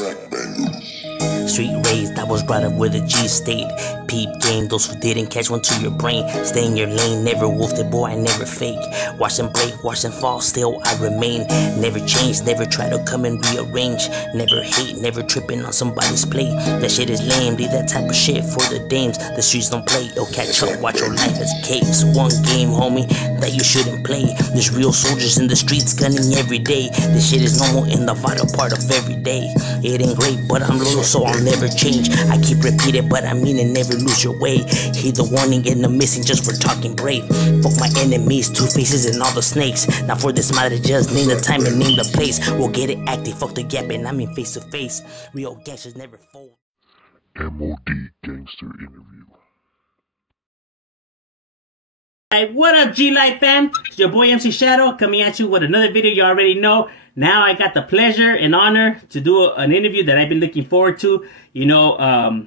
track banger. Street raised, I was brought up with a G state. Peep game, those who didn't catch one to your brain. Stay in your lane, never wolfed it, boy, I never fake. Watch them break, watch them fall, still I remain. Never change, never try to come and rearrange. Never hate, never tripping on somebody's plate. That shit is lame, leave that type of shit for the dames. The streets don't play, yo, catch up, watch your life as capes. One game, homie, that you shouldn't play. There's real soldiers in the streets gunning every day. This shit is normal in the vital part of every day. It ain't great, but I'm loyal, so I'll never change. I keep repeating, but I mean it, never lose your way. Heed the warning and the missing just for talking brave. Fuck my enemies, two faces and all the snakes. Now for this matter, just name the time and name the place. We'll get it active, fuck the gap, and I mean face to face. Real gangsters never fold. M.O.D. gangster interview. Hey, what up, G-Life fam? It's your boy MC Shadow coming at you with another video you already know. Now I got the pleasure and honor to do an interview that I've been looking forward to. You know,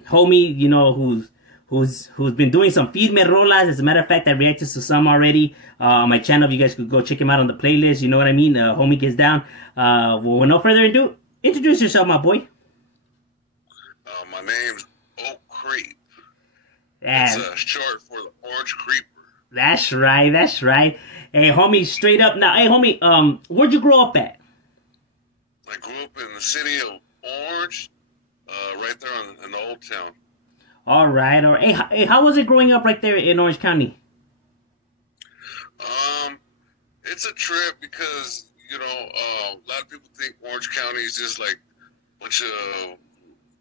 homie, you know, who's been doing some Feed Me Rolas. As a matter of fact, I reacted to some already on my channel. If you guys could go check him out on the playlist, you know what I mean? Homie gets down. Well, with no further ado, introduce yourself, my boy. My name's Ocreep. It's short for the Orange Creeper. That's right, that's right. Hey, homie, straight up now. Hey, homie, where'd you grow up at? I grew up in the city of Orange, right there in the old town. All right, all right. Hey, how was it growing up right there in Orange County? It's a trip because, you know, a lot of people think Orange County is just like a bunch of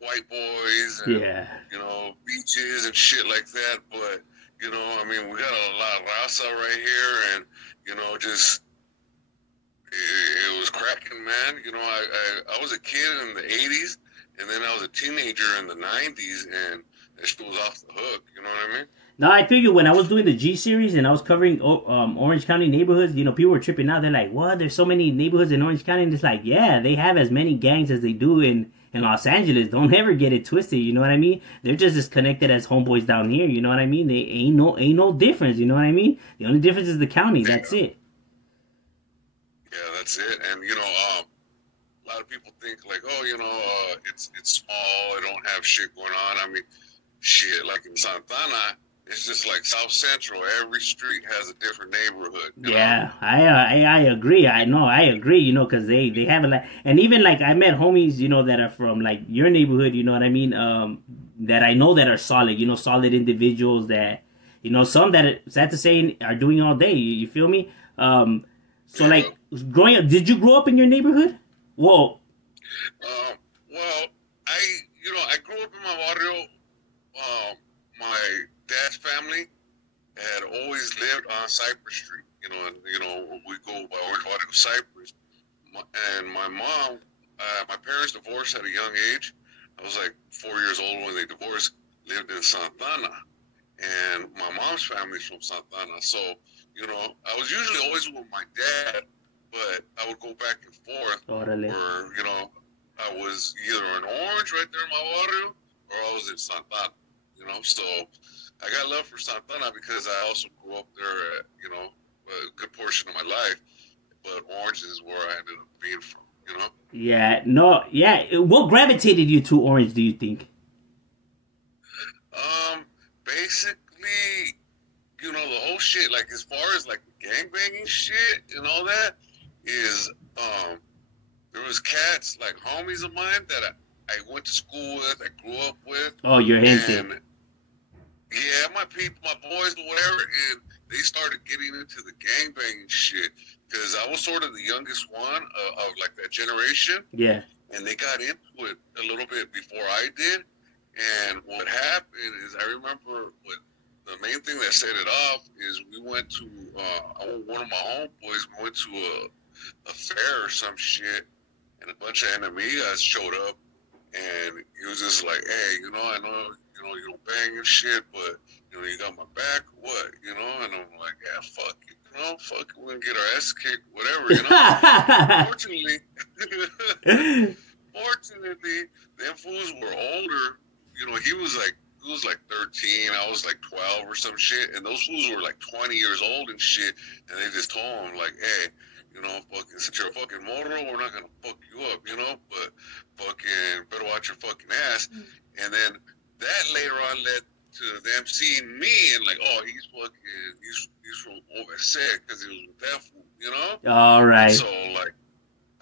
white boys and, you know, beaches and shit like that. But, you know, I mean, we got a lot of raza right here and, you know, just, it was cracking, man. You know, I was a kid in the 80s and then I was a teenager in the 90s and that shit was off the hook, you know what I mean? No, I feel you. When I was doing the G series and I was covering Orange County neighborhoods, you know, people were tripping out. They're like, what? There's so many neighborhoods in Orange County. And it's like, yeah, they have as many gangs as they do in Los Angeles. Don't ever get it twisted, you know what I mean? They're just as connected as homeboys down here, you know what I mean? They ain't no difference, you know what I mean? The only difference is the county, that's it. Yeah, that's it. And, you know, a lot of people think like, oh, you know, it's small, it don't have shit going on. I mean, shit, like in Santana, it's just like South Central. Every street has a different neighborhood. Yeah, I agree. I agree, you know, because they have a lot. And even like I met homies, you know, that are from like your neighborhood, you know what I mean? That I know that are solid, you know, solid individuals that, you know, some that, sad to say, are doing all day. You feel me? So like growing up, did you grow up in your neighborhood? Whoa. Well, I grew up in my barrio. My dad's family had always lived on Cypress Street, you know, and, you know, we go by Orange Water to Cypress. And my mom, my parents divorced at a young age. I was like 4 years old when they divorced, lived in Santana. And my mom's family's from Santana. So, you know, I was usually always with my dad, but I would go back and forth. Totally. Where, you know, I was either in Orange right there in my barrio, or I was in Santana. You know, so I got love for Santana because I also grew up there at, you know, a good portion of my life. But Orange is where I ended up being from, you know? Yeah, no, yeah. What gravitated you to Orange, do you think? Basically, you know, the whole shit, like as far as like the gangbanging shit and all that, is, there was cats, like homies of mine that I went to school with, I grew up with. Oh, your gente. Yeah, my people, my boys, or whatever, and they started getting into the gangbanging shit because I was sort of the youngest one of like that generation. Yeah. And they got into it a little bit before I did. And what happened is, I remember the main thing that set it off is we went to, one of my homeboys went to a fair or some shit, and a bunch of enemigas showed up. And he was just like, hey, you know, I know, you know, you don't bang and shit, but, you know, you got my back, what, you know? And I'm like, yeah, fuck it, you know, fuck it, we're gonna get our ass kicked, whatever, you know? Fortunately, them fools were older. You know, he was like 13, I was like 12 or some shit, and those fools were like 20 years old and shit, and they just told him, like, hey, You know, fucking, since you're a fucking morro, we're not gonna fuck you up, you know, but fucking better watch your fucking ass. And then that later on led to them seeing me and like, oh, he's fucking, he's from overseas because he was with that fool, you know? All right. So, like,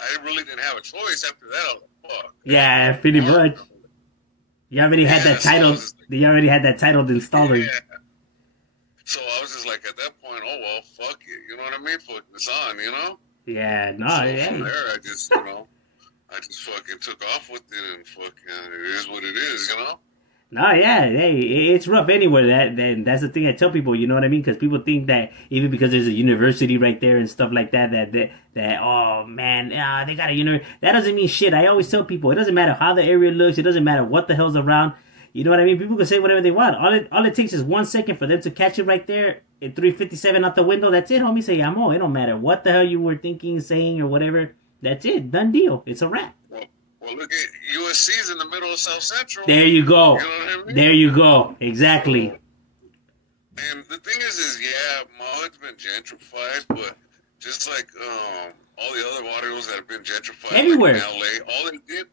I really didn't have a choice after that. I was like, fuck. Yeah, pretty much. You already had that title. So like, you already had that title installed. Yeah. So I was just like, at that point, oh, well, fuck it. You know what I mean? Fuck this on, you know? Yeah, no, so yeah. From there, I just, you know, I just fucking took off with it and fucking, it is what it is, you know? No, yeah, hey, it's rough anywhere. That's the thing I tell people. You know what I mean? Because people think that even because there's a university right there and stuff like that, oh man, they got a university. That doesn't mean shit. I always tell people it doesn't matter how the area looks. It doesn't matter what the hell's around. You know what I mean? People can say whatever they want. All it takes is 1 second for them to catch it right there at 357 out the window. That's it, homie. Say amo. It don't matter what the hell you were thinking, saying, or whatever. That's it. Done deal. It's a wrap. Well, look at USC's in the middle of South Central. There you go. You know what I mean? There you go. Exactly. And the thing is yeah, M.O.D's been gentrified, but just like all the other barrios that have been gentrified, everywhere, like in LA, all they did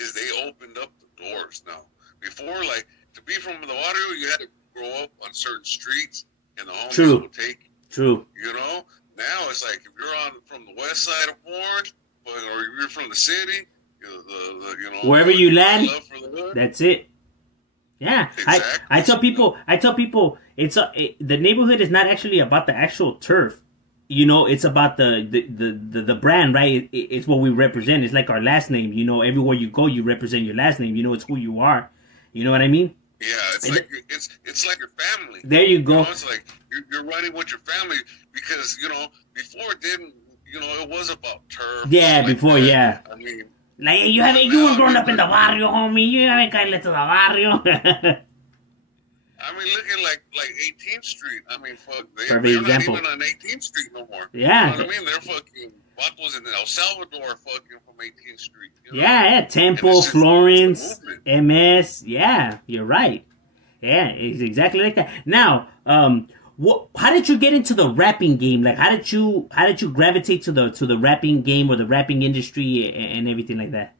is they opened up the doors now. Before, like, to be from the barrio, you had to grow up on certain streets, and the homies would take you. True. You know? Now it's like, if you're from the west side of Orange, or you're from the city, you know, wherever you land, that's it. Yeah, exactly. I tell people, it's the neighborhood is not actually about the actual turf. You know, it's about the brand, right? It's what we represent. It's like our last name. You know, everywhere you go, you represent your last name. You know, it's who you are. You know what I mean? Yeah, it's like it's like your family. There you go. You know, it's like you're running with your family because, you know, before it didn't. You know, it was about turf. Yeah, before, that. yeah. I mean, like you weren't growing up in the barrio, homie. You haven't kind of to the barrio. I mean, look at like 18th Street. I mean, fuck, they're example. not even on 18th Street no more. Yeah. You know what I mean? They're fucking Vatos in El Salvador fucking from 18th Street. You know? Yeah, Temple, Florence, MS. Yeah, you're right. Yeah, it's exactly like that. Now, how did you get into the rapping game? Like, how did you gravitate to the rapping game or the rapping industry and everything like that?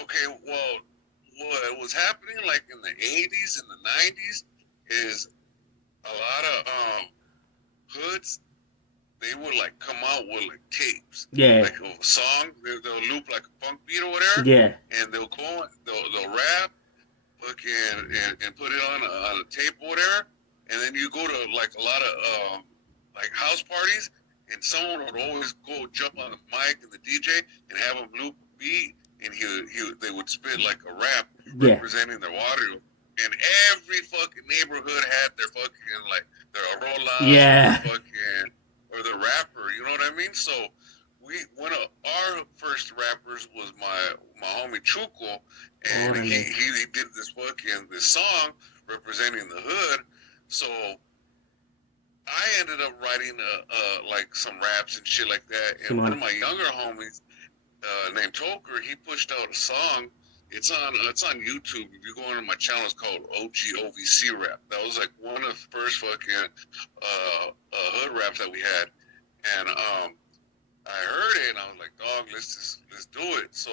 Okay, well, what was happening like in the 80s and the 90s is a lot of hoods, they would like come out with like tapes. Yeah. Like a song, they'll loop like a funk beat or whatever. Yeah. And they'll rap, fucking, and put it on a tape or whatever. And then you go to like a lot of like house parties, and someone would always go jump on the mic and the DJ and have him loop a beat, and they would spit like a rap representing their barrio. And every fucking neighborhood had their fucking like their Arola, fucking, or the rapper. You know what I mean? So one of our first rappers was my homie Chuco, and he did this song representing the hood. So I ended up writing like some raps and shit like that. And one of my younger homies named Toker, he pushed out a song. It's on YouTube. If you go onto my channel, it's called OGOVC Rap. That was like one of the first fucking hood raps that we had. And I heard it and I was like, dog, let's do it. So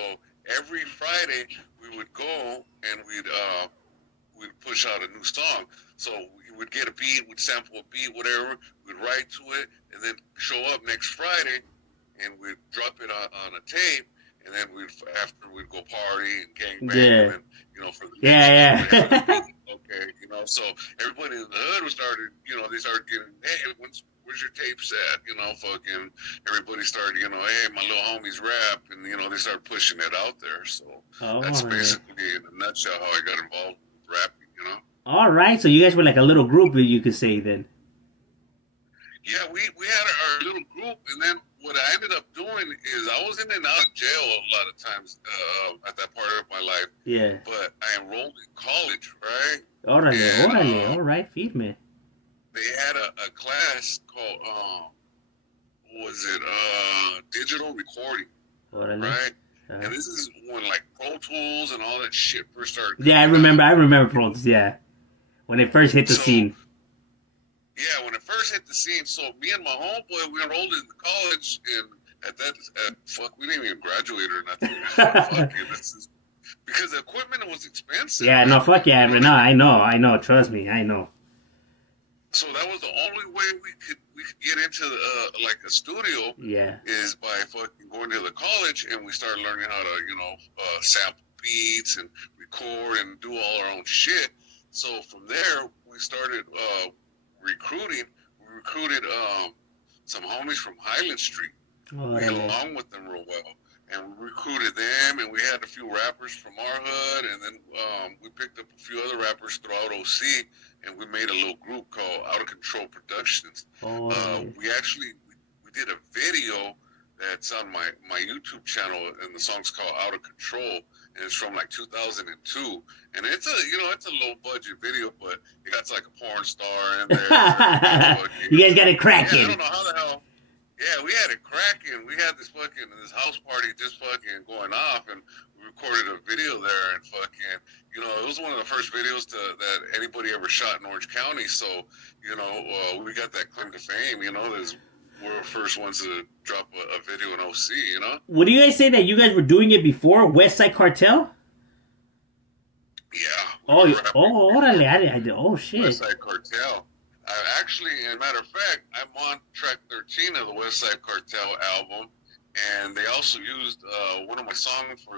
every Friday we would go and we'd push out a new song. So we would get a beat, we'd sample a beat, whatever, we'd write to it, and then show up next Friday, and we'd drop it on a tape, and then we'd go party and gangbang, and you know, for the okay, you know, so everybody in the hood started, you know, they started getting, hey, where's your tape set? You know, fucking everybody started, you know, hey, my little homies rap, and you know, they started pushing it out there. So that's basically in a nutshell how I got involved with rapping, you know. All right, so you guys were like a little group, you could say then. Yeah, we had our little group, and then what I ended up doing is I was in and out of jail a lot of times at that part of my life. Yeah. But I enrolled in college, right? Órale, all right, feed me. They had a class called, digital recording, right? And this is when like Pro Tools and all that shit first started. Yeah, I remember Pro Tools. Yeah, when it first hit the scene. Yeah, when it first hit the scene, so me and my homeboy, we enrolled in college, and at that, fuck, we didn't even graduate or nothing. Fuck it, because the equipment was expensive. Yeah, no, fuck yeah, but no, I know, trust me, I know. So that was the only way we could get into like a studio. Yeah. Is by fucking going to the college, and we started learning how to sample beats and record and do all our own shit. So from there, we started recruiting. We recruited some homies from Highland Street. Oh, we got along with them real well, and we recruited them, and we had a few rappers from our hood, and then we picked up a few other rappers throughout OC, and we made a little group called Out of Control Productions. Oh, we actually we did a video that's on my YouTube channel, and the song's called Out of Control, and it's from like 2002, and it's a low budget video, but it got like a porn star in there. You guys got it cracking. Yeah, I don't know how the hell. Yeah, we had it cracking. We had this house party just fucking going off, and we recorded a video there, and fucking, it was one of the first videos that anybody ever shot in Orange County. So, we got that claim to fame. We're the first ones to drop a video in OC. Would you guys say that you guys were doing it before West Side Cartel? Yeah. Orale, oh shit. West Side Cartel. Actually, as a matter of fact, I'm on track 13 of the West Side Cartel album, and they also used one of my songs for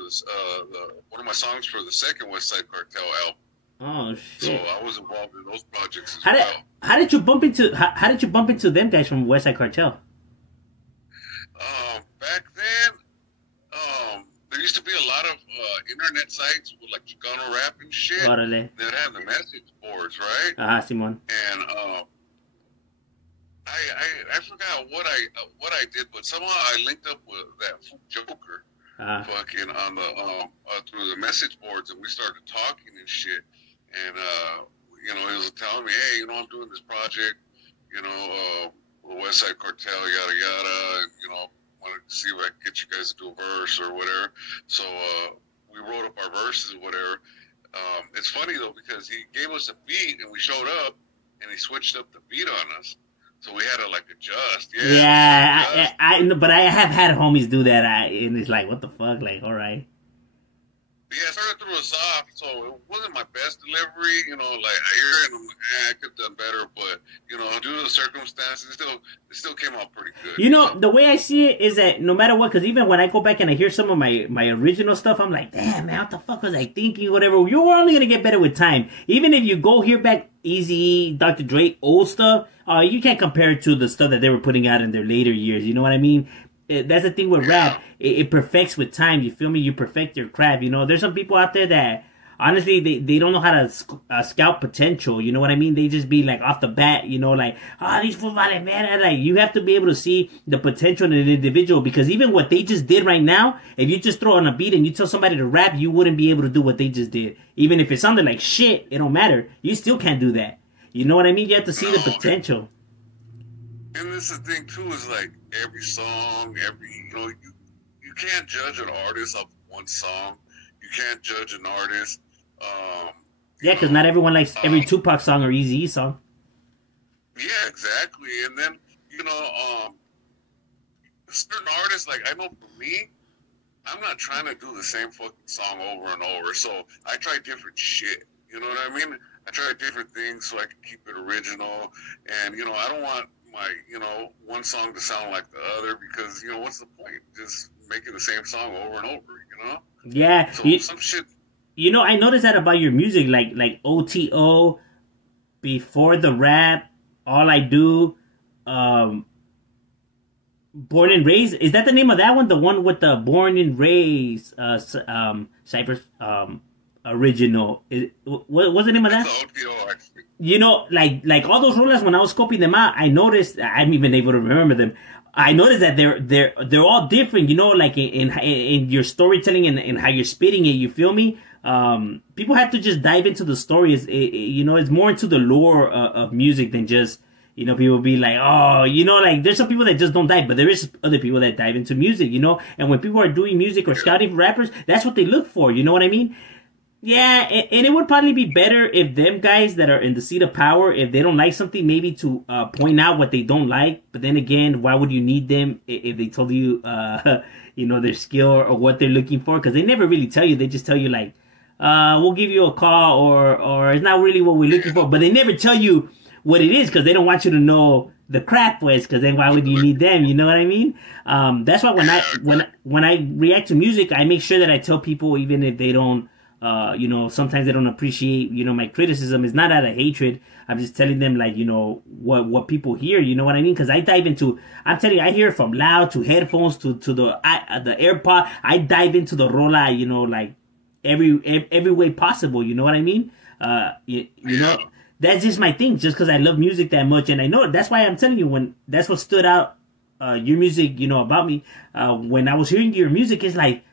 the second West Side Cartel album. Oh shit! So I was involved in those projects as well. How did you bump into them guys from West Side Cartel? Back then, there used to be a lot of internet sites with like Chicano rap and shit. Orale. They'd have the message boards, right? Simon. And I forgot what I did, but somehow I linked up with that Joker, fucking on the through the message boards, and we started talking and shit. And he was telling me, hey, I'm doing this project, with West Side Cartel, yada yada, and want to see if I can get you guys to do a verse or whatever. So we wrote up our verses or whatever. It's funny though, because he gave us a beat and we showed up and he switched up the beat on us, so we had to like adjust. But I have had homies do that, and it's like, what the fuck, like, all right. Yeah, it started through us off, so it wasn't my best delivery, like I hear it, and I could have done better, but due to the circumstances, it still came out pretty good. The way I see it is that no matter what, because even when I go back and I hear some of my original stuff, I'm like, damn, man, what the fuck was I thinking, whatever. You're only gonna get better with time. Even if you go hear back Easy, Dr. Dre, old stuff, you can't compare it to the stuff that they were putting out in their later years. You know what I mean? That's the thing with rap. It perfects with time. You feel me? You perfect your craft. There's some people out there that, honestly, they don't know how to scout potential. You know what I mean? They just be like off the bat, like, these fools vale man. Like, you have to be able to see the potential in an individual, because even what they just did right now, if you just throw on a beat and you tell somebody to rap, you wouldn't be able to do what they just did. Even if it sounded like shit, it don't matter. You still can't do that. You know what I mean? You have to see the potential. And this is the thing too, is like every song, you can't judge an artist off one song. You can't judge an artist. Because not everyone likes every Tupac song or Eazy-E song. Yeah, exactly. And then certain artists, like I know for me, I'm not trying to do the same fucking song over and over. So I try different shit. You know what I mean? I try different things so I can keep it original. And I don't want my one song to sound like the other, because what's the point? Just making the same song over and over, Yeah. So some shit. I noticed that about your music, like OTO, Before the Rap, All I Do, Born and Raised. Is that the name of that one? The one with the Born and Raised Cypress original. What's the name of that? That's OTO, actually. Like all those rollers, when I was scoping them out, I noticed, I'm even able to remember them. I noticed that they're all different, like in your storytelling and how you're spitting it. You feel me? People have to just dive into the story. It's more into the lore of music than just, people be like, like there's some people that just don't dive, but there is other people that dive into music, and when people are doing music or scouting for rappers, that's what they look for. You know what I mean? Yeah, and it would probably be better if them guys that are in the seat of power, if they don't like something, maybe to point out what they don't like. But then again, why would you need them if they told you, you know, their skill or what they're looking for? Because they never really tell you. They just tell you like, we'll give you a call, or it's not really what we're looking for. But they never tell you what it is because they don't want you to know the crap was. Because then why would you need them? You know what I mean? That's why when I react to music, I make sure that I tell people, even if they don't. You know, sometimes they don't appreciate, you know, my criticism. Is not out of hatred. I'm just telling them, like, you know, what people hear, you know what I mean? Because I dive into, I'm telling you, I hear from loud to headphones to the AirPod. I dive into the rola, you know, like every way possible, you know what I mean? You know, that's just my thing, just because I love music that much. And I know that's why I'm telling you, when that's what stood out, your music, you know, about me. When I was hearing your music, it's like,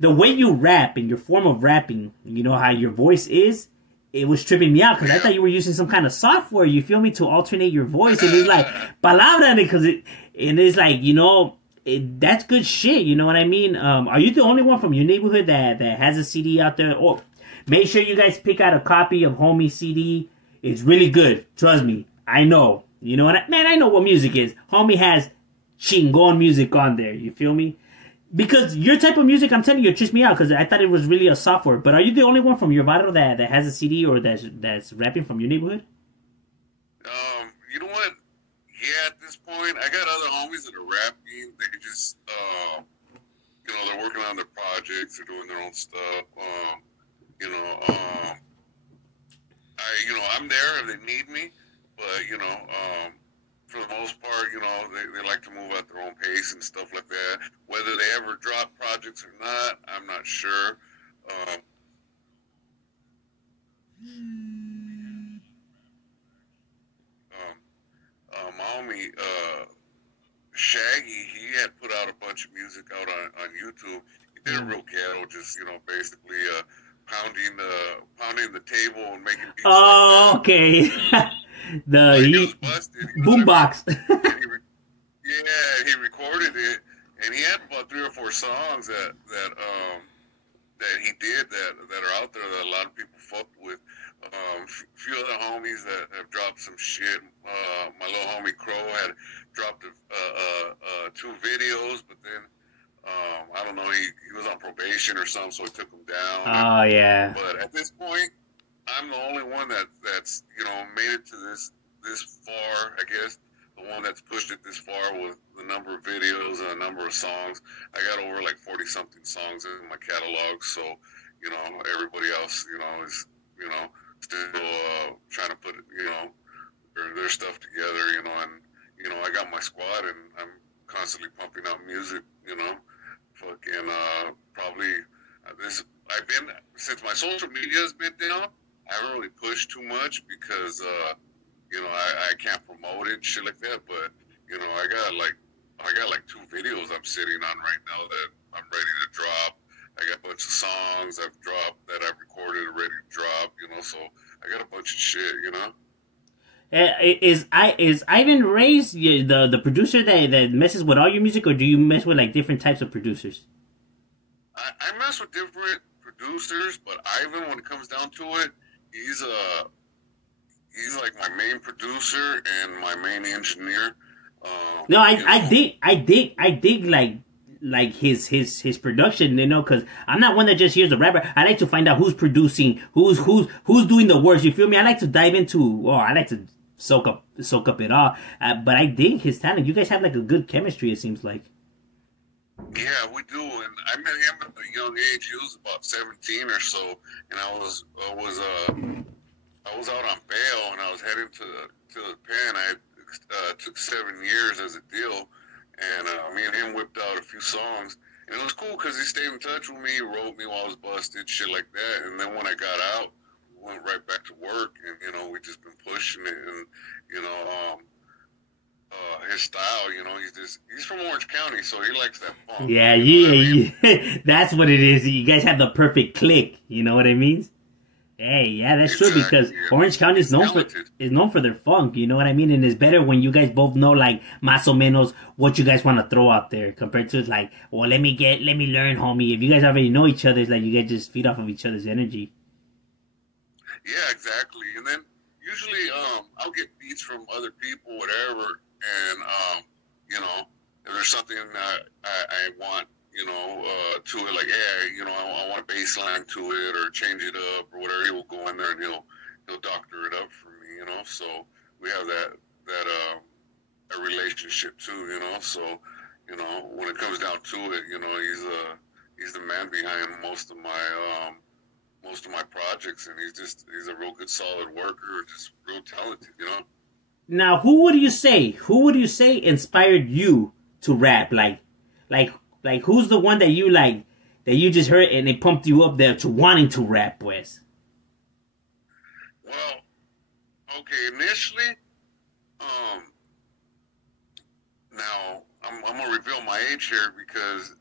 the way you rap and your form of rapping, you know, how your voice is, it was tripping me out because I thought you were using some kind of software, you feel me, to alternate your voice. And it's like, palabra, because it's like, you know, that's good shit, you know what I mean? Are you the only one from your neighborhood that has a CD out there? Or make sure you guys pick out a copy of Homie's CD. It's really good. Trust me. I know. You know what? Man, I know what music is. Homie has chingon music on there. You feel me? Because your type of music, I'm telling you, it trips me out because I thought it was really a software. But are you the only one from your barrio that has a CD or that's rapping from your neighborhood? You know what? Yeah, at this point, I got other homies that are rapping. They just, you know, they're working on their projects. They're doing their own stuff. You know, I'm there if they need me. But, you know, for the most part, you know, they like to move at their own pace and stuff like that. Whether they ever drop projects or not, I'm not sure. My homie, Shaggy, he had put out a bunch of music out on YouTube. He did a real ghetto, just, you know, basically pounding the table and making beats. Oh, like okay. he was busted. Boombox. He recorded it, and he had about 3 or 4 songs that he did that are out there that a lot of people fucked with. Few other homies that have dropped some shit. My little homie Crow had dropped 2 videos, but then I don't know, he was on probation or something, so he took them down. Oh yeah. But at this point, I'm the only one that's you know, made it to this far, I guess. The one that's pushed it this far with the number of videos and the number of songs. I got over like 40-something songs in my catalog, so, you know, everybody else, you know, is, you know, still trying to put, you know, their stuff together, you know, and, you know, I got my squad and I'm constantly pumping out music, you know, fucking, probably, I've been, since my social media has been down, I haven't really pushed too much because, you know, I can't promote it, shit like that, but, you know, I got like 2 videos I'm sitting on right now that I'm ready to drop. I got a bunch of songs I've dropped that I've recorded and ready to drop, you know, so I got a bunch of shit, you know. Is Ivan Reyes the producer that messes with all your music, or do you mess with like different types of producers? I mess with different producers, but Ivan, when it comes down to it, he's like my main producer and my main engineer. No, I dig like his production, you know, because I'm not one that just hears the rapper. I like to find out who's producing, who's doing the work. You feel me? I like to dive into. I like to soak up it all. But I dig his talent. You guys have like a good chemistry. It seems like. Yeah, we do, and I met him at a young age. He was about 17 or so, and I was out on bail, and I was heading to the pen. I took 7 years as a deal, and me and him whipped out a few songs, and it was cool because he stayed in touch with me, wrote me while I was busted, shit like that. And then when I got out, we went right back to work, and you know, we just been pushing it, and you know, his style, you know, he's from Orange County, so he likes that funk. Yeah, you know what I mean? That's what it is. You guys have the perfect click. You know what I mean? Hey, yeah, that's true, because Orange County is known for their funk. You know what I mean? And it's better when you guys both know like más o menos what you guys want to throw out there, compared to like, well, let me learn, homie. If you guys already know each other, it's like you guys just feed off of each other's energy. Yeah, exactly. And then usually, I'll get beats from other people, whatever, and you know, if there's something I want, you know, to it, like, hey, you know, I want a bass line to it or change it up or whatever, he'll go in there and he'll doctor it up for me, you know. So we have that a relationship too, you know. So, you know, when it comes down to it, you know, he's the man behind most of my projects, and he's a real good solid worker, just real talented, you know. Now, who would you say inspired you to rap? Like who's the one that you just heard and it pumped you up there to wanting to rap, pues? Well, okay, initially, now I'm gonna reveal my age here because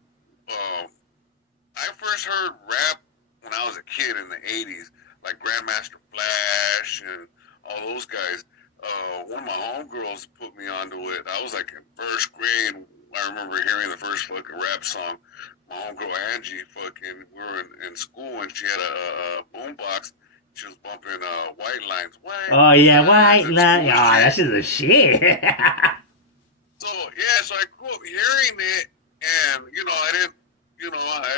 I first heard rap when I was a kid in the '80s, like Grandmaster Flash and all those guys. One of my homegirls put me onto it. I was like in first grade. I remember hearing the first fucking rap song. My homegirl Angie, we were in school and she had a boombox. She was bumping White Lines. Oh yeah, White Lines. Oh, that's just a shit. So I grew up hearing it, and I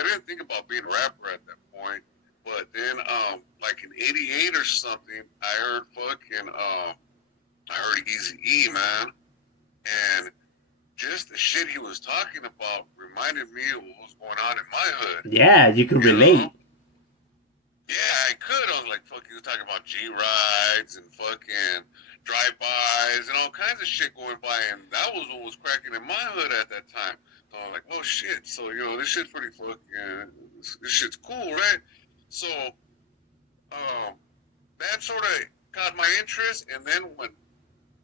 didn't think about being a rapper at that point. But then, like in '88 or something, I heard Eazy-E, man, and just the shit he was talking about reminded me of what was going on in my hood. Yeah, you can relate. Know? Yeah, I could. I was like, fuck, he was talking about G-rides and fucking drive-bys and all kinds of shit going by, and that was what was cracking in my hood at that time. So I was like, oh shit, so, you know, this shit's pretty fucking, this shit's cool, right? So, that sort of caught my interest, and then when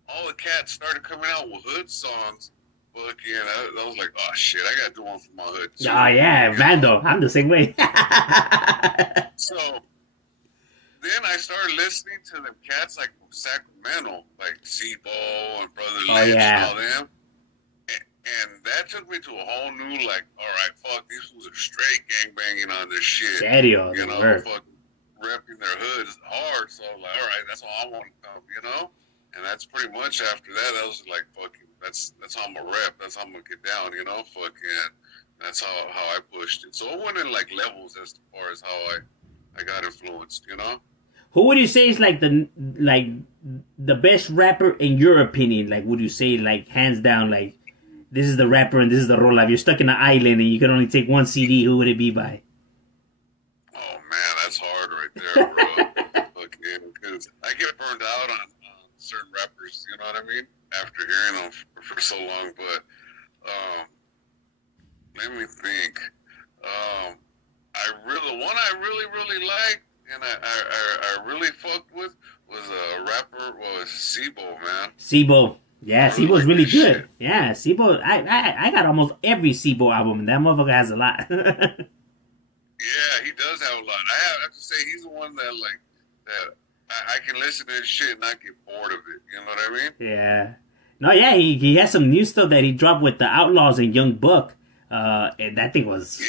all the cats started coming out with hood songs, fucking, I was like, oh shit, I gotta do one for my hood too. Oh yeah, Vando, I'm the same way. So then I started listening to them cats like from Sacramento, like Sebo and Brother Lynch and all them. And that took me to a whole new, like, all right, fuck, these fools are straight gangbanging on this shit. Serio, you know, fucking repping their hoods hard. So I was like, all right, that's all I want to come, you know? And that's pretty much after that, I was like, fucking, that's how I'm gonna rep. That's how I'm gonna get down, you know? Fucking, that's how I pushed it. So it went in, like, levels as far as how I got influenced, you know? Who would you say is like the best rapper in your opinion? Like, would you say, like, hands down, like, this is the rapper and this is the roll-up? You're stuck in an island and you can only take one CD. Who would it be by? Oh man, that's hard right there, bro. Because I get burned out on certain rappers. You know what I mean? After hearing them for so long, but let me think. The one I really liked and I really fucked with was a rapper Sebo, man. Sebo. Yeah, Sebo's really good. Shit. Yeah, Sebo. I got almost every Sebo album, and that motherfucker has a lot. Yeah, he does have a lot. I have to say, he's the one that I can listen to his shit and not get bored of it. You know what I mean? Yeah. No, yeah, he has some new stuff that he dropped with the Outlaws and Young Buck. And that thing was,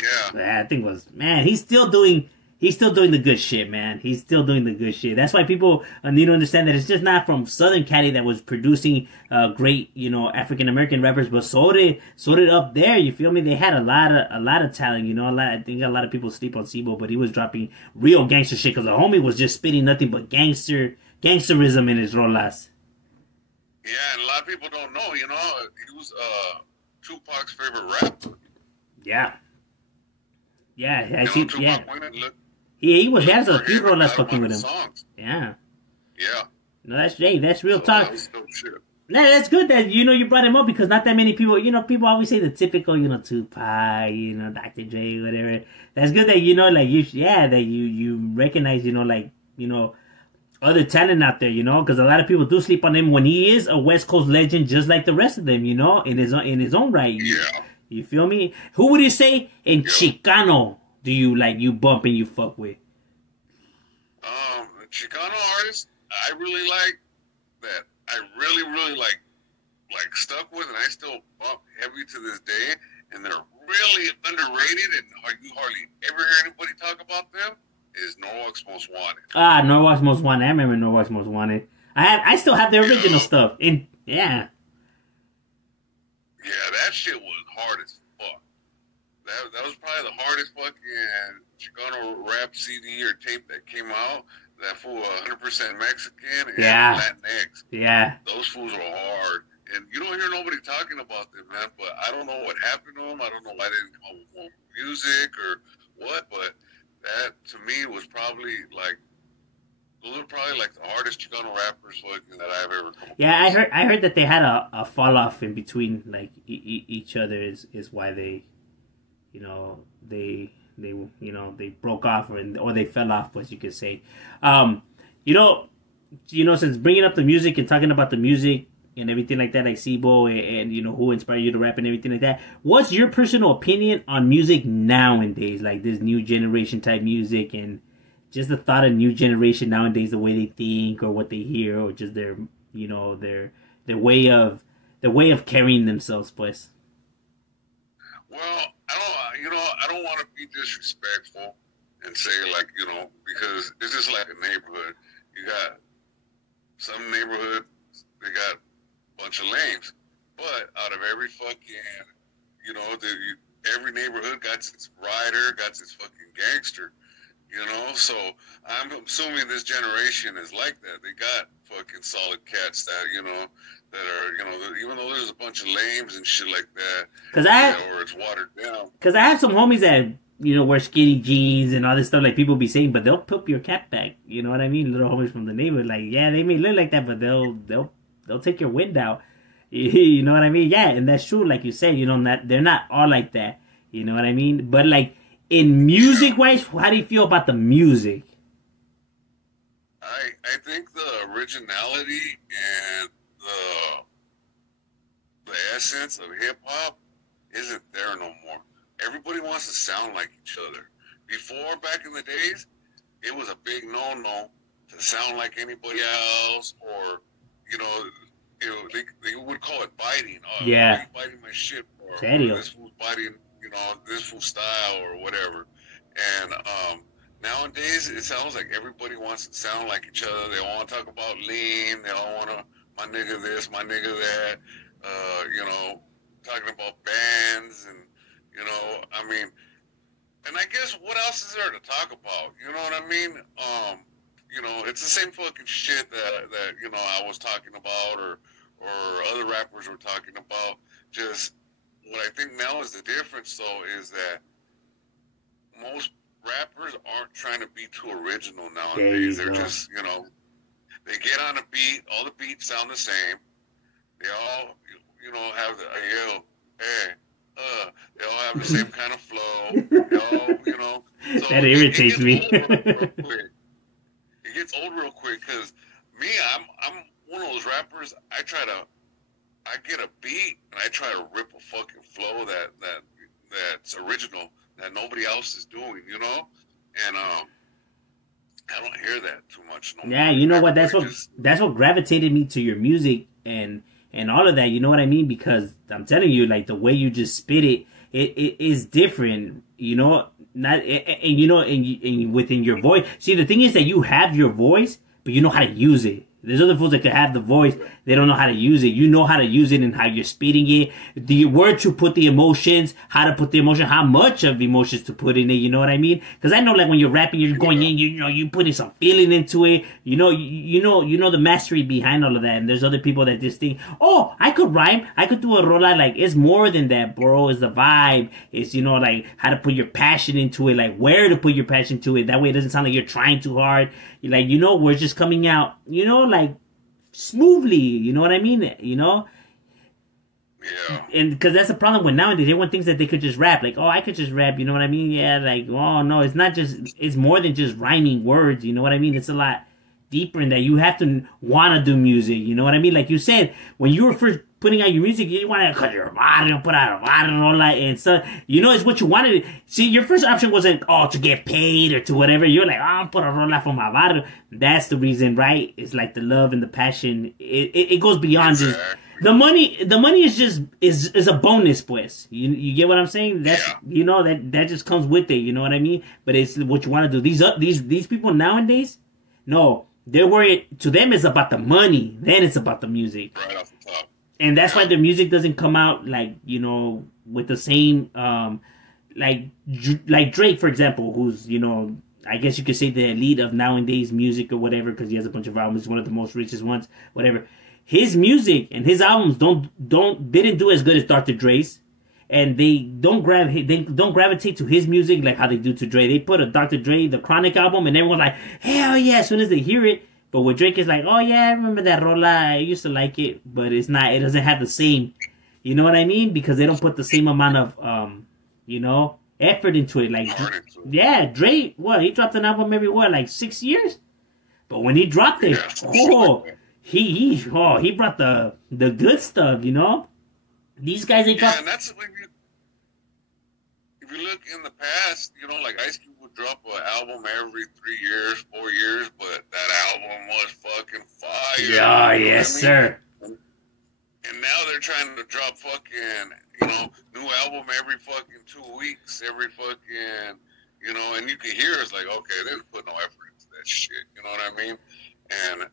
man, he's still doing the good shit, man. He's still doing the good shit. That's why people need to understand that it's just not from Southern Cali that was producing great, you know, African American rappers, but so did up there. You feel me? They had a lot of talent, you know. I think a lot of people sleep on Sebo, but he was dropping real gangster shit because the homie was just spitting nothing but gangsterism in his rolas. Yeah, and a lot of people don't know, you know, he was Tupac's favorite rapper. Yeah. Yeah, I see. Yeah. He has a few rolas fucking with him. Songs. Yeah. Yeah. No, that's real talk. Shit. Yeah, that's good that, you know, you brought him up because not that many people, you know, people always say the typical, you know, Tupac, you know, Dr. Dre, whatever. That's good that, you know, like, you recognize, you know, like, you know, other talent out there, you know, because a lot of people do sleep on him when he is a West Coast legend just like the rest of them, you know, in his own right. Yeah. You feel me? Who would you say in Chicano do you like, you bump and you fuck with? Chicano artists I really like that I really like stuck with, and I still bump heavy to this day, and they're really underrated, and you hardly ever hear anybody talk about them. is Norwalk's Most Wanted. Ah, Norwalk's Most Wanted. I remember Norwalk's Most Wanted. I still have the original stuff. And yeah. Yeah, that shit was hard as fuck. That was probably the hardest fucking Chicano rap CD or tape that came out. That fool 100% Mexican and Latinx. Yeah. Those fools were hard. And you don't hear nobody talking about them, man. But I don't know what happened to them. I don't know why they didn't come up with more music or what. But that, to me, was probably like, those are probably like the hardest Chicano rappers fucking that I've ever come across. Yeah, I heard that they had a fall off in between like each other is why they, they broke off or they fell off, as you could say. Since bringing up the music and talking about the music and everything like that, like Sibo and who inspired you to rap and everything like that, what's your personal opinion on music nowadays, like this new generation type music and just the thought of new generation nowadays, the way they think or what they hear or just their way of carrying themselves, pues? Well, I don't want to be disrespectful and say like, because it's just like a neighborhood. You got some neighborhood, they got a bunch of lames, but out of every fucking, every neighborhood got its rider, got its fucking gangster. So I'm assuming this generation is like that. They got fucking solid cats that, that are, even though there's a bunch of lames and shit like that, or it's watered down. Because I have some homies that, wear skinny jeans and all this stuff like people be saying, but they'll poop your cap back. You know what I mean? Little homies from the neighborhood, like, yeah, they may look like that, but they'll take your wind out. You know what I mean? Yeah, and that's true. Like you said, they're not all like that. You know what I mean? But like, in music-wise, how do you feel about the music? I think the originality and the essence of hip-hop isn't there no more. Everybody wants to sound like each other. Before, back in the days, it was a big no-no to sound like anybody else or, they would call it biting. Oh, yeah. You're biting my shit. Or this fool's biting, this fool style or whatever. And nowadays, it sounds like everybody wants to sound like each other. They want to talk about lean. They all want to, my nigga this, my nigga that. Talking about bands and, and I guess what else is there to talk about? You know what I mean? It's the same fucking shit that I was talking about or other rappers were talking about. Just what I think now is the difference, though, is that most rappers aren't trying to be too original nowadays. They're just, they get on a beat. All the beats sound the same. They all, have the, they all have the same kind of flow. They all, so that irritates me. It gets old real quick because me, I'm one of those rappers. I get a beat and I try to rip a fucking flow that's original that nobody else is doing, and I don't hear that too much no more. Yeah, you know what? That's what gravitated me to your music and all of that. You know what I mean? Because I'm telling you, like the way you just spit it is different. And within your voice. See, the thing is that you have your voice, but you know how to use it. There's other fools that could have the voice, they don't know how to use it. You know how to use it and how you're speeding it. The word to put the emotions, how to put the emotion, how much of emotions to put in it, you know what I mean? Because I know like when you're rapping, you're going in, you putting some feeling into it. You know the mastery behind all of that. And there's other people that just think, oh, I could rhyme, I could do a rola. Like, it's more than that, bro. It's the vibe. It's, like how to put your passion into it, like where to put your passion to it. That way it doesn't sound like you're trying too hard. Like, we're just coming out, like smoothly, you know what I mean? Yeah. And because that's the problem with nowadays, everyone thinks that they could just rap. Like, oh, I could just rap, you know what I mean? Yeah, like, oh, no, it's not just, it's more than just rhyming words, you know what I mean? It's a lot deeper in that. You have to want to do music, you know what I mean? Like you said, when you were first putting out your music, you want to cut your barrio, put out a barrio, and stuff. It's what you wanted. See, your first option wasn't, to get paid or to whatever. You're like, I'm put a rola for my barrio. That's the reason, right? It's like the love and the passion. It goes beyond just, the money is just is a bonus, pues. You get what I'm saying? That's you know that just comes with it. You know what I mean? But it's what you want to do. These people nowadays, no, they're worried. To them, it's about the money. Then it's about the music. Right off the top. And that's why their music doesn't come out like, you know, with the same like Drake, for example, who's, you know, I guess you could say the elite of nowadays music or whatever, because he has a bunch of albums, one of the most richest ones, whatever. His music and his albums didn't do as good as Dr. Dre's, and they don't gravitate to his music like how they do to Dre. They put a Dr. Dre, the Chronic album, and everyone's like, hell yeah, as soon as they hear it. But with Drake, it's like, oh yeah, I remember that rola, I used to like it, but it doesn't have the same, you know what I mean? Because they don't put the same amount of, you know, effort into it. Like, yeah, Drake, he dropped an album every, like 6 years? But when he dropped it, he brought the good stuff, you know? These guys, they got... Yeah, and that's, if you look in the past, you know, like Ice Cube would drop an album every 3 years, 4 years, but that album was fucking fire. Yeah, yes, sir. And now they're trying to drop fucking, you know, new album every fucking 2 weeks, every fucking, you know, and you can hear it's like, okay, they didn't put no effort into that shit, you know what I mean? And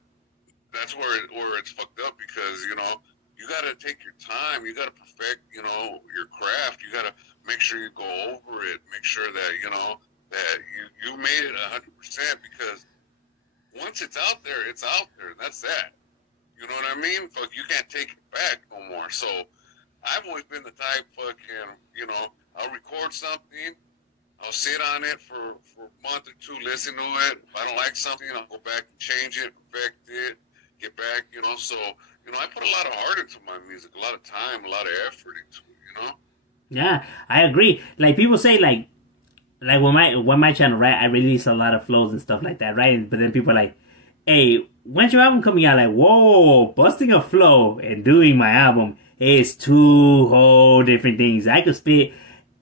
that's where it's fucked up, because, you know, you got to take your time. You got to perfect, you know, your craft. You got to make sure you go over it. Make sure that, you know, that you made it 100%, because once it's out there, it's out there. And that's that. You know what I mean? Fuck, you can't take it back no more. So I've always been the type, fucking, you know, I'll record something. I'll sit on it for a month or two, listen to it. If I don't like something, I'll go back and change it, perfect it, get back, you know. So, you know, I put a lot of heart into my music, a lot of time, a lot of effort into it, you know? Yeah, I agree. Like, people say, like when my channel, right, I release a lot of flows and stuff like that, right? But then people are like, hey, when's your album coming out? Like, whoa, busting a flow and doing my album is two whole different things. I could spit,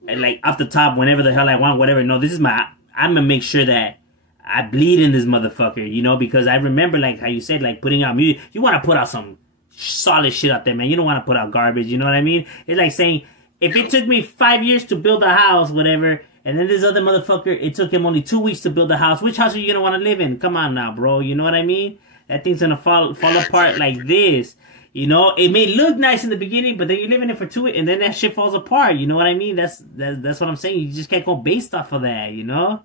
like, off the top whenever the hell I want, whatever. No, this is I'm gonna make sure that I bleed in this motherfucker, you know, because I remember, like, how you said, like, putting out music, you want to put out some solid shit out there, man. You don't want to put out garbage, you know what I mean? It's like saying, if it took me 5 years to build a house, whatever, and then this other motherfucker, it took him only 2 weeks to build a house, which house are you going to want to live in? Come on now, bro, you know what I mean? That thing's going to fall apart like this. You know, it may look nice in the beginning, but then you live in it for 2 weeks, and then that shit falls apart, you know what I mean? That's what I'm saying. You just can't go based off of that, you know?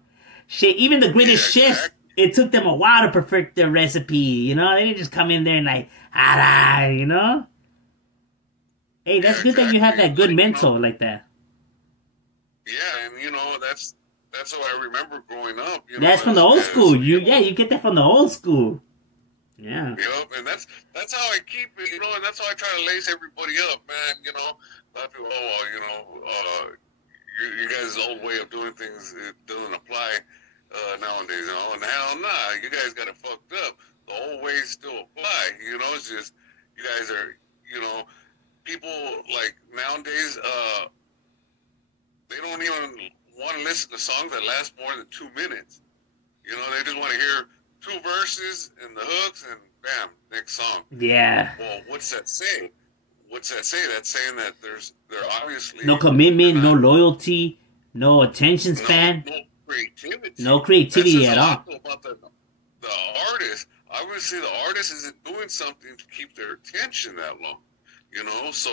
Shit, even the greatest chefs, it took them a while to perfect their recipe, you know? They didn't just come in there and like, you know? Hey, that's good that you have that good mentor like that. Yeah, and you know, that's how I remember growing up. You know, that's from the old school. You get that from the old school. Yeah. Yep, and that's how I keep it, you know, and that's how I try to lace everybody up, man. You know, a lot of people, you know, you guys' old way of doing things, it doesn't apply nowadays. You know, and hell nah, you guys got it fucked up. The old ways still apply. You know, it's just you guys are, you know, people like nowadays, they don't even want to listen to songs that last more than 2 minutes. You know, they just want to hear 2 verses and the hooks and bam, next song. Yeah. Well, what's that saying? What's that say? That's saying that they're obviously no commitment, no loyalty, no attention span, no creativity, no creativity at all. About the artist, obviously the artist isn't doing something to keep their attention that long. You know, so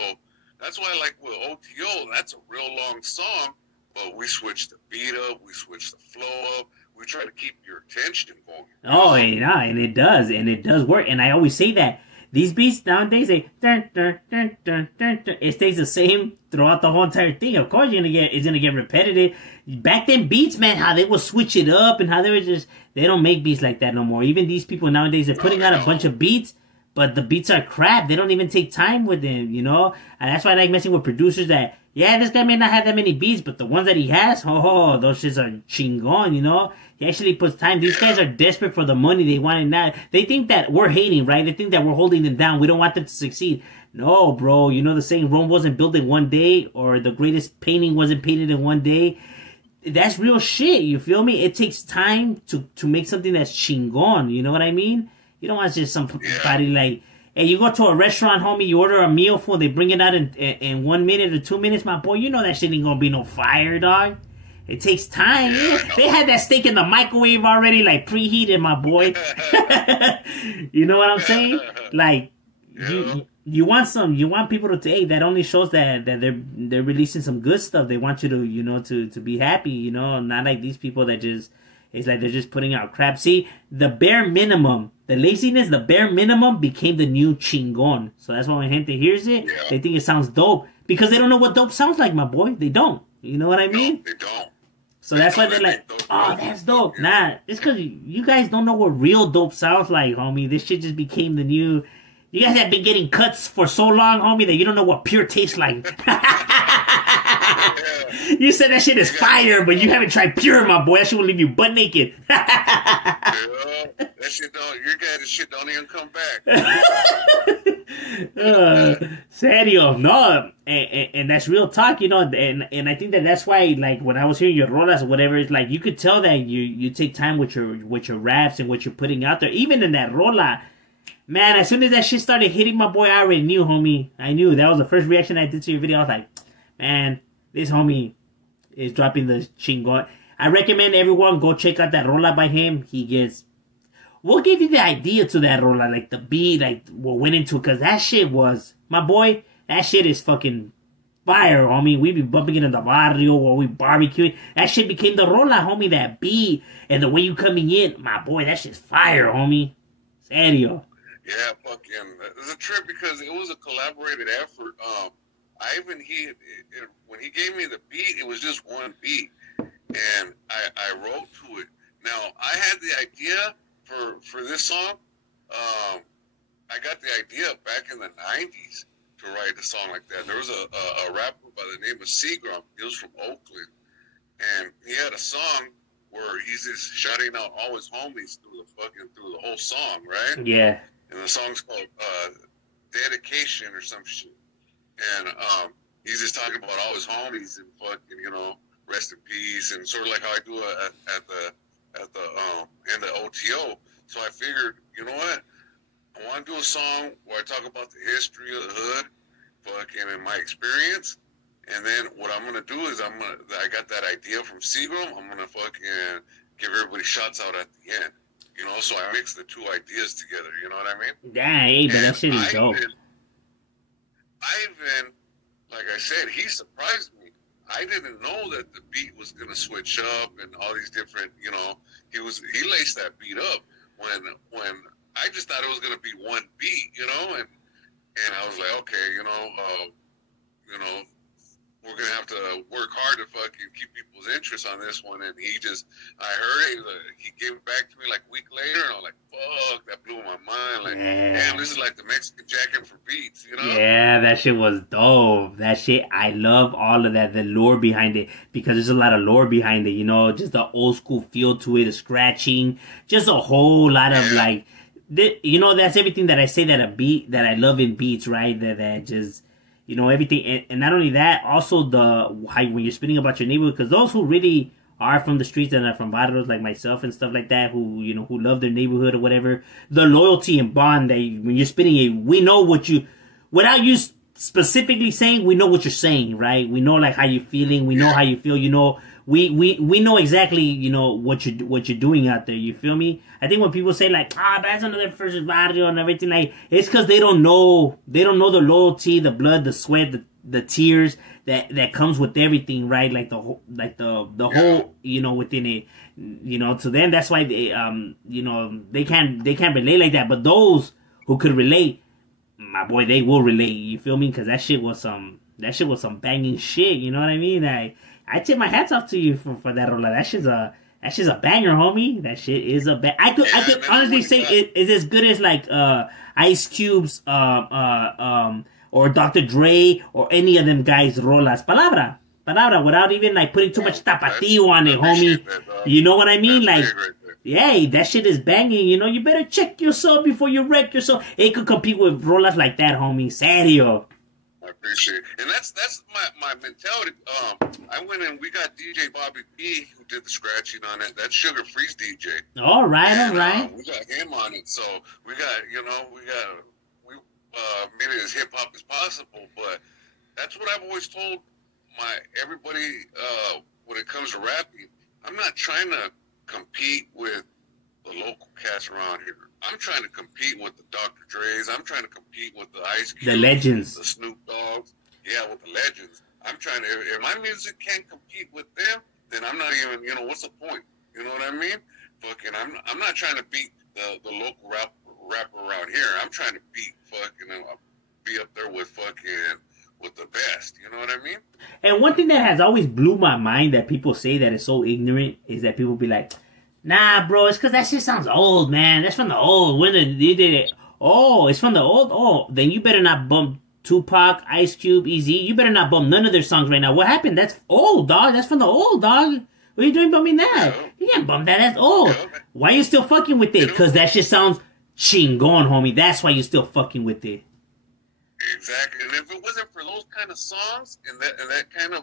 that's why, like with OTO, that's a real long song, but we switch the beat up, we switch the flow up, we try to keep your attention going. Oh, yeah, and it does work. And I always say that these beats nowadays, they dun, dun, dun, dun, dun, dun. It stays the same throughout the whole entire thing. Of course, it's gonna get repetitive. Back then, beats, man, how they would switch it up and how they don't make beats like that no more. Even these people nowadays, they're putting out a bunch of beats, but the beats are crap. They don't even take time with them, you know? And that's why I like messing with producers that, yeah, this guy may not have that many beats, but the ones that he has, those shits are chingon, you know? He actually puts time. These guys are desperate for the money. They want it now. They think that we're hating, right? They think that we're holding them down. We don't want them to succeed. No, bro. You know the saying, Rome wasn't built in one day, or the greatest painting wasn't painted in one day. That's real shit, you feel me? It takes time to make something that's chingon, you know what I mean? You don't want just somebody like, Hey, you go to a restaurant, homie, you order a meal for, they bring it out in 1 minute or 2 minutes, my boy, you know that shit ain't gonna be no fire, dog. It takes time. Yeah, they had that steak in the microwave already, like preheated, my boy. You know what I'm saying? Like, you want people to hey, that only shows that they're releasing some good stuff. They want you to, you know, to be happy, you know, not like these people that just, it's like they're just putting out crap. See, the bare minimum, the laziness, the bare minimum became the new chingon. So that's why when gente hears it, they think it sounds dope. Because they don't know what dope sounds like, my boy. They don't. You know what I mean? No, they don't. So that's why they're like, oh, that's dope. Nah, it's because you guys don't know what real dope sounds like, homie. This shit just became the new... You guys have been getting cuts for so long, homie, that you don't know what pure tastes like. You said that shit is fire, but you haven't tried pure, my boy. That shit will leave you butt naked. That shit don't... Your guys' shit don't even come back. Serio, no, and that's real talk, you know, and I think that's why, like, when I was hearing your rolas or whatever, it's like you could tell that you take time with your raps and what you're putting out there. Even in that rola, man, as soon as that shit started hitting, my boy, I already knew, homie. I knew. That was the first reaction I did to your video. I was like, man, this homie is dropping the chingon. I recommend everyone go check out that rola by him. We'll give you the idea to that rola, like the beat, like what went into, because that shit was, my boy, that shit is fucking fire, homie. We be bumping it in the barrio while we barbecuing. That shit became the rola, homie, that beat, and the way you coming in, my boy, that shit's fire, homie. Serio. Yeah, fucking, it was a trip because it was a collaborated effort. Ivan, when he gave me the beat, it was just one beat, and I wrote to it. Now, I had the idea for this song. I got the idea back in the 90s to write a song like that. There was a rapper by the name of Seagram. He was from Oakland, and he had a song where he's just shouting out all his homies through the whole song, right? Yeah. And the song's called Dedication or some shit. And he's just talking about all his homies and fucking, you know, rest in peace, and sort of like how I do at the OTO. So I figured, you know what? I want to do a song where I talk about the history of the hood, fucking, and my experience. And then what I'm gonna do is I got that idea from Seagram. I'm gonna fucking give everybody shots out at the end. You know, so I mix the two ideas together. You know what I mean? Dang, but that shit is dope. Ivan, like I said, he surprised me. I didn't know that the beat was gonna switch up and all these different, you know, he laced that beat up when I just thought it was gonna be one beat, you know, and I was like, okay, you know, we're gonna have to work hard to fucking keep people's interest on this one. And I heard it, he gave it back to me like a week later, and I was like, fuck, that blew my mind. Like, damn, this is like the Mexican jacket for beats, you know? Yeah, that shit was dope. That shit, I love all of that, the lore behind it, because there's a lot of lore behind it, you know, just the old school feel to it, the scratching, just a whole lot of like, you know, that's everything that I say that I love in beats, right? That just, you know, everything, and not only that, also when you're spitting about your neighborhood, because those who really are from the streets and are from barrios like myself and stuff like that, who, you know, who love their neighborhood or whatever, the loyalty and bond that when you're spitting it, we know without you specifically saying, we know what you're saying, right? We know like how you're feeling, we know how you feel, you know, we know exactly, you know, what you're doing out there, you feel me? I think when people say like, that's another versus barrio and everything, like, it's because they don't know the loyalty, the blood, the sweat, the tears that comes with everything, right? Like the whole, you know, within it, you know, to them, that's why they, you know, they can't relate like that. But those who could relate, my boy, they will relate, you feel me? Because that shit was some banging shit, you know what I mean? I tip my hats off to you for that rola. That shit's a banger, homie. That shit is a bang. I could honestly say it is as good as like Ice Cube's or Dr. Dre or any of them guys rolas. Palabra, without even like putting too much tapatio on it, homie. You know what I mean? Like, yeah, that shit is banging. You know, you better check yourself before you wreck yourself. It could compete with rolas like that, homie. Serio. I appreciate it. And that's my mentality. I went and we got DJ Bobby B, who did the scratching on it. That's Sugar Free's DJ. All right. We got him on it. So we made it as hip hop as possible. But that's what I've always told everybody when it comes to rapping. I'm not trying to compete with the local cats around here. I'm trying to compete with the Dr. Dre's. I'm trying to compete with the Ice Cube, the legends, the Snoop Dogg's. Yeah, with the legends. I'm trying to. If my music can't compete with them, then I'm not even. You know, what's the point? You know what I mean? Fucking, I'm not trying to beat the local rapper around here. I'm trying to beat be up there with the best. You know what I mean? And one thing that has always blew my mind that people say that is so ignorant is that people be like, nah, bro, it's because that shit sounds old, man. That's from the old. When they did it. Oh, it's from the old. Oh, then you better not bump Tupac, Ice Cube, Easy. You better not bump none of their songs right now. What happened? That's old, dog. That's from the old, dog. What are you doing bumping that? Yeah. You can't bump that. That's old. Yeah. Why you still fucking with it? Because that shit sounds chingon, homie. That's why you still fucking with it. Exactly. And if it wasn't for those kind of songs and that kind of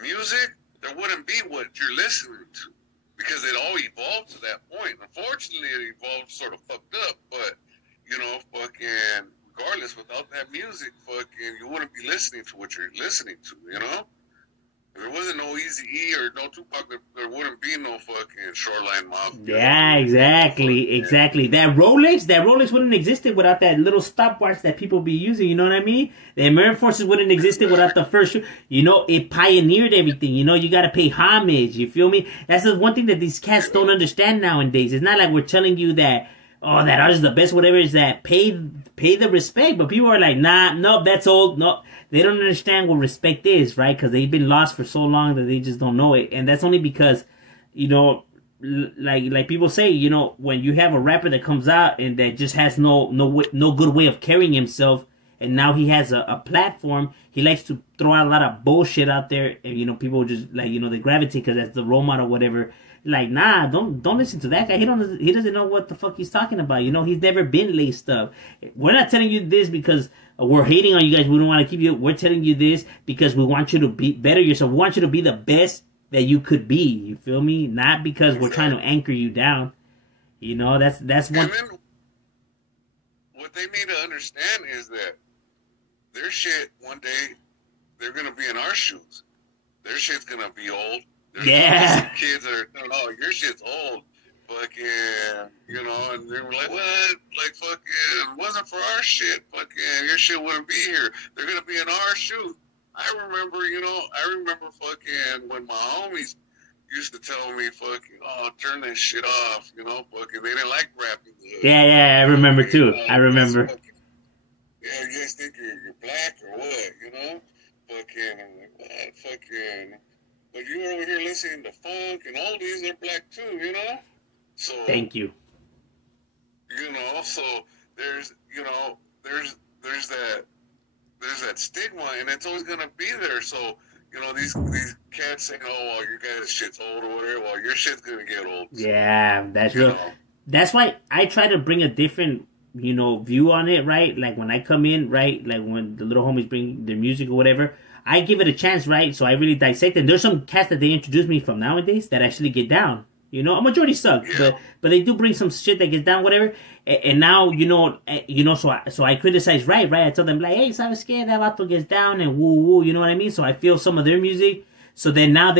music, there wouldn't be what you're listening to. Because it all evolved to that point. Unfortunately, it evolved sort of fucked up. But, you know, fucking, regardless, without that music, fucking, you wouldn't be listening to what you're listening to, you know? If there wasn't no Eazy-E or no Tupac, there wouldn't be no fucking Shoreline Mafia. Yeah, exactly. That Rolex wouldn't existed without that little stopwatch that people be using, you know what I mean? The American Forces wouldn't existed without the first, you know, it pioneered everything, you know, you gotta pay homage, you feel me? That's the one thing that these cats don't understand nowadays. It's not like we're telling you that, oh, that artist is the best, whatever, is that pay the respect, but people are like, nah, nope, that's old, no. They don't understand what respect is, right? Because they've been lost for so long that they just don't know it. And that's only because, you know, like people say, you know, when you have a rapper that comes out and that just has no good way of carrying himself, and now he has a platform, he likes to throw out a lot of bullshit out there, and, you know, people just, like, you know, they gravitate because that's the role model or whatever. Like, nah, don't listen to that guy. He doesn't know what the fuck he's talking about. You know, he's never been laced up. We're not telling you this because we're hating on you guys. We don't want to keep you. We're telling you this because we want you to be better yourself. We want you to be the best that you could be. You feel me? Not because we're trying to anchor you down. You know, that's one. And then what they need to understand is that their shit one day they're gonna be in our shoes. Their shit's gonna be old. Yeah. Kids that are telling, oh, your shit's old. Fucking, you know, and they were like, what? Like, fucking, it wasn't for our shit. Fucking, your shit wouldn't be here. They're going to be in our shoes. I remember fucking when my homies used to tell me, fucking, oh, turn that shit off, you know, fucking, they didn't like rapping. Yeah, I remember too. I remember. Fucking, yeah, you guys think you're black or what, you know? Fucking, I'm like, what? Fucking, but you were over here listening to funk and all these are black too, you know? So thank you. You know, so there's that stigma, and it's always gonna be there. So you know, these cats saying, "Oh, well, your guys' shit's old or whatever." Well, your shit's gonna get old. Yeah, that's real. That's why I try to bring a different, you know, view on it, right? Like when I come in, right? Like when the little homies bring their music or whatever, I give it a chance, right? So I really dissect it. And there's some cats that they introduce me from nowadays that actually get down. You know, a majority suck, yeah. but they do bring some shit that gets down, whatever. And now, you know, so I criticize, right? I tell them, like, hey, ¿sabes qué? That vato gets down and woo, you know what I mean? So I feel some of their music. So then now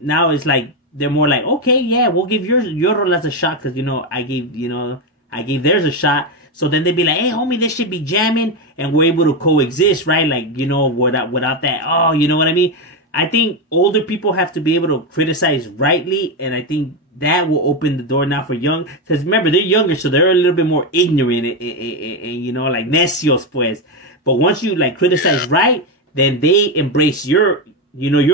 now it's like, they're more like, okay, yeah, we'll give your rolas a shot because, you know, I gave theirs a shot. So then they'd be like, hey, homie, this should be jamming. And we're able to coexist, right? Like, you know, without that, oh, you know what I mean? I think older people have to be able to criticize rightly, and I think that will open the door now for young. Because remember, they're younger, so they're a little bit more ignorant, and you know, like necios, pues. But once you like criticize right, then they embrace your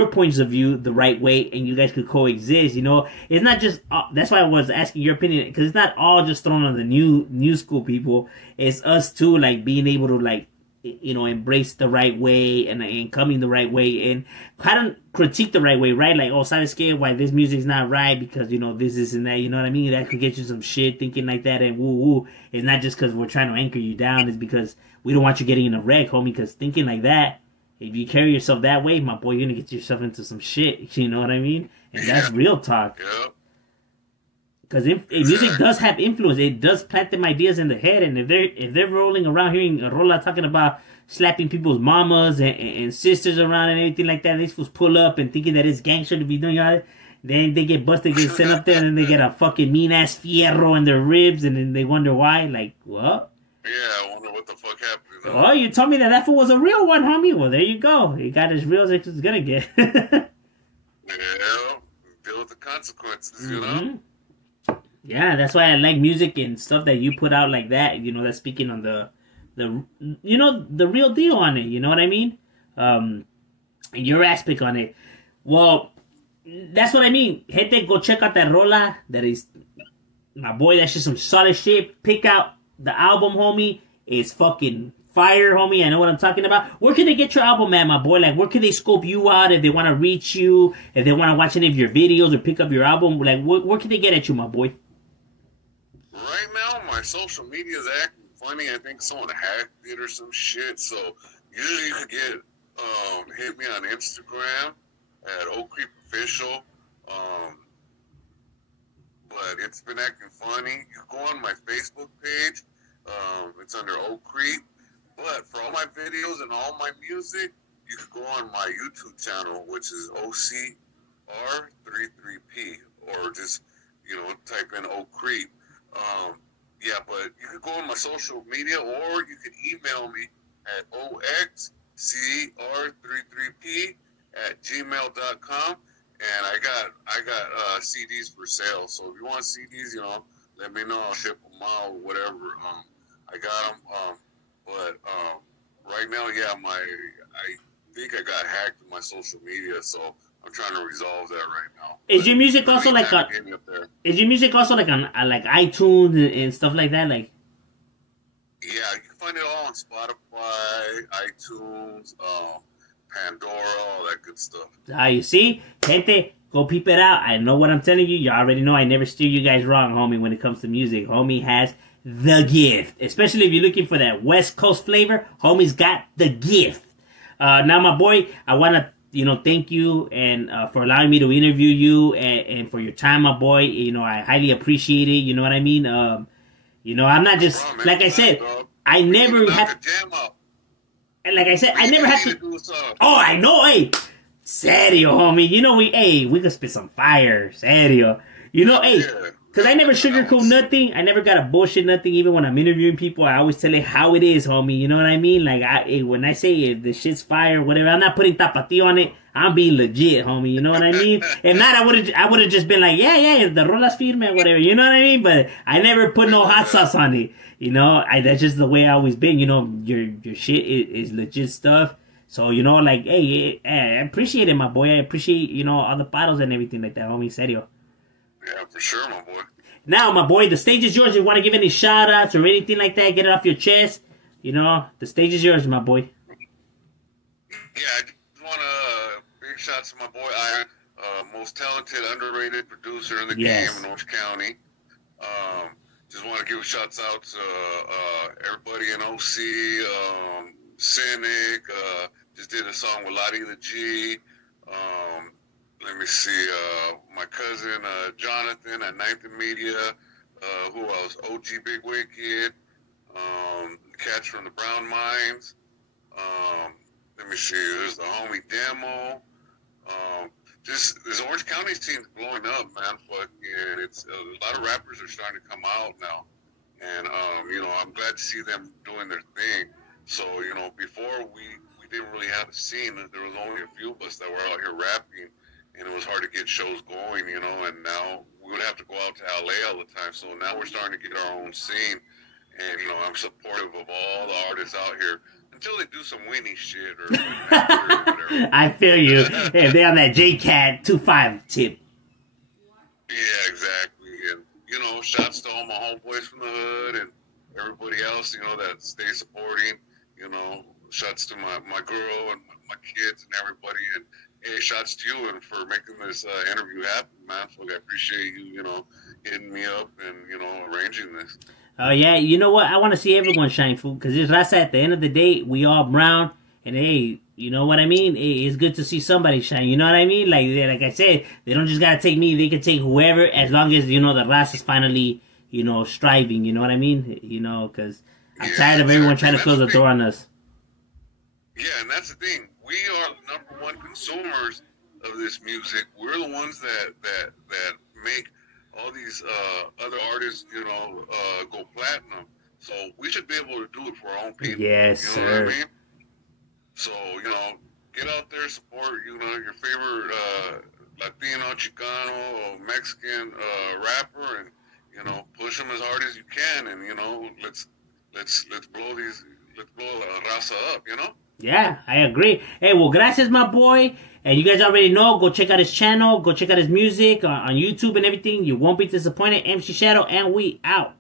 points of view the right way, and you guys could coexist. You know, it's not just that's why I was asking your opinion, because it's not all just thrown on the new school people. It's us too, like being able to like, you know, embrace the right way and coming the right way and kind of critique the right way, right? Like, oh, ¿sabes qué? Why this music's not right because, you know, this and that, you know what I mean? That could get you some shit thinking like that and woo. It's not just because we're trying to anchor you down. It's because we don't want you getting in a wreck, homie, because thinking like that, if you carry yourself that way, my boy, you're going to get yourself into some shit, you know what I mean? And that's real talk. Yeah. Because music does have influence. It does plant them ideas in the head. And if they're rolling around hearing a rola talking about slapping people's mamas and sisters around and everything like that, they supposed to pull up and thinking that it's gangster to be doing all that. Then they get busted, get sent up there, and then they get a fucking mean ass fierro in their ribs, and then they wonder why. Like, what? Yeah, I wonder what the fuck happened. Oh, you told me that fool was a real one, homie. Well, there you go. He got as real as it's gonna get. Yeah, deal with the consequences, you know? Yeah, that's why I like music and stuff that you put out like that. You know, that's speaking on the real deal on it. You know what I mean? Your aspect on it. Well, that's what I mean. Gente, go check out that rola. That is, my boy, that's just some solid shit. Pick out the album, homie. It's fucking fire, homie. I know what I'm talking about. Where can they get your album at, my boy? Like, where can they scope you out if they want to reach you? If they want to watch any of your videos or pick up your album? Like, where can they get at you, my boy? Right now, my social media is acting funny. I think someone hacked it or some shit. So, usually you could get, hit me on Instagram at ocreeps. But it's been acting funny. You go on my Facebook page. It's under ocreep. But for all my videos and all my music, you can go on my YouTube channel, which is OCR33P, or just, type in ocreep. Yeah, but you can go on my social media, or you can email me at oxcr33p@gmail.com. And I got CDs for sale. So if you want CDs, let me know. I'll ship them out, whatever. I got them. But right now, yeah, I think I got hacked in my social media, so I'm trying to resolve that right now. Is your music also like on like iTunes and stuff like that? Like, yeah, you can find it all on Spotify, iTunes, Pandora, all that good stuff. You see, gente, go peep it out. I know what I'm telling you. You already know I never steer you guys wrong, homie. When it comes to music, homie has the gift. Especially if you're looking for that West Coast flavor, homie's got the gift. Now, my boy, I want to thank you and for allowing me to interview you and for your time, my boy. I highly appreciate it. You know what I mean? I'm not just like I said. I never have. And like I said, I never have to. Oh, I know, hey, serio, homie. We could spit some fire, serio. Hey, because I never sugarcoat nothing. I never got to bullshit nothing. Even when I'm interviewing people, I always tell it how it is, homie. You know what I mean? Like, when I say if the shit's fire, whatever, I'm not putting tapatio on it. I'm being legit, homie. You know what I mean? If not, I would have just been like, yeah, the rolas firme, whatever. You know what I mean? But I never put no hot sauce on it. That's just the way I always been. Your shit is legit stuff. So, like, hey, I appreciate it, my boy. I appreciate, all the bottles and everything like that, homie. Serio. Yeah, for sure, my boy. Now, my boy, the stage is yours. If you want to give any shout-outs or anything like that, get it off your chest. The stage is yours, my boy. Yeah, I just want to big shots to my boy Iron, most talented, underrated producer in the game in Orange County. Just want to give shouts out to everybody in OC, Cynic, just did a song with Lottie the G. Let me see, my cousin Jonathan at Ninth and Media, who else? OG Big Wicked, Catch from the Brown Mines. Let me see, there's the homie Demo. Just this Orange County team's blowing up, man. Fucking, it's a lot of rappers are starting to come out now, and I'm glad to see them doing their thing. So before we didn't really have a scene. There was only a few of us that were out here rapping, and it was hard to get shows going, and now we would have to go out to LA all the time. So now we're starting to get our own scene, and I'm supportive of all the artists out here until they do some Winnie shit or whatever. I feel you. If they're on that JCat 2.5 tip. Yeah, exactly. And shouts to all my homeboys from the hood and everybody else, that stay supporting. Shouts to my girl and my kids and everybody, and hey, shouts to you and for making this interview happen, man. So I appreciate you, hitting me up and arranging this. Oh yeah, you know what? I want to see everyone shine, fool, because this raza at the end of the day, we all brown, and hey, You know what I mean? It's good to see somebody shine. You know what I mean? Like I said, they don't just gotta take me. They can take whoever, as long as, you know, the race is finally, you know, striving. You know what I mean? You know, because I'm tired of everyone trying to close the door on us. Yeah, and that's the thing. We are the number one consumers of this music. We're the ones that make all these other artists, you know, go platinum. So we should be able to do it for our own people. Yes, you know sir. what I mean? So, you know, get out there, support, you know, your favorite Latino, Chicano, or Mexican rapper, and, you know, push them as hard as you can, and, you know, let's blow raza up, you know? Yeah, I agree. Hey, well, gracias, my boy. And you guys already know, go check out his channel, go check out his music on YouTube and everything. You won't be disappointed. MC Shadow, and we out.